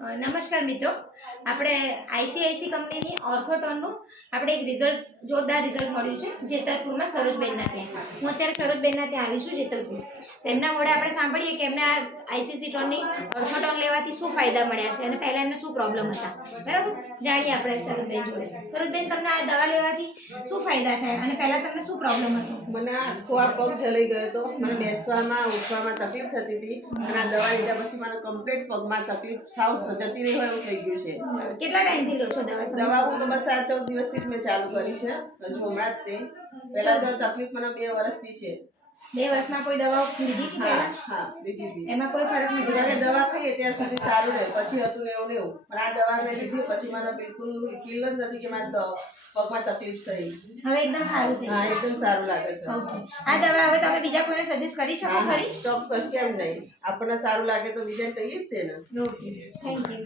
નમસ્કાર મિત્રો. આપણે આઈસીઆઈસી કંપનીની ઓર્થોટોનનું આપણે એક રિઝલ્ટ, જોરદાર રિઝલ્ટ મળ્યું છે, જેતલપુરમાં સરોજબેનના ત્યાં. હું અત્યારે સરોજબેનના ત્યાં આવી છું, જેતલપુર. તેમના મોડે આપણે સાંભળીએ કે એમને આ આઈસીસી ટોનની ઓર્થોટોન લેવાથી શું ફાયદા મળ્યા છે અને પહેલાં એમને શું પ્રોબ્લેમ હતા. બરાબર? જાણીએ આપણે સરોજબેન જોડે. સરોજબેન, તમને આ દવા લેવાથી શું ફાયદા થયા અને પહેલાં તમને શું પ્રોબ્લેમ હતો? મને આખો આ પગ જલાઈ ગયો હતો. મને બેસવામાં, ઉઠવામાં તકલીફ થતી હતી અને આ દવા લીધા પછી મને કમ્પ્લીટ પગમાં તકલીફ સાવ જતી રહી હોય એવું થઈ ગયું છે. કેટલા ટાઈમથી લો છો દવા? દવા હું તો બસ આ ચૌદ દિવસથી જ મેં ચાલુ કરી છે. હજુ હમણાં જ તે. પહેલાં તો તકલીફ મને બે વર્ષથી છે. બે વર્ષમાં કોઈ દવાઓ લીધી કે હા હા લીધી હતી. એમાં કોઈ ફરક નથી. જ્યારે દવા ખાઈએ ત્યાં સુધી સારું રહે. પછી હતું એવું ને એવું. પણ આ દવા મેં લીધી પછી મને બિલકુલ ફીલ જ નથી કે મારે પગમાં તકલીફ થઈ. હવે એકદમ સારું થઈ હા એકદમ સારું લાગે છે. ઓકે. આ દવા હવે તમે બીજા કોઈને સજેસ્ટ કરી શકો ખરી? ચોક્કસ કેમ નહીં? આપણને સારું લાગે તો બીજાને કહીએ જ તેને ઓકે થેન્ક યુ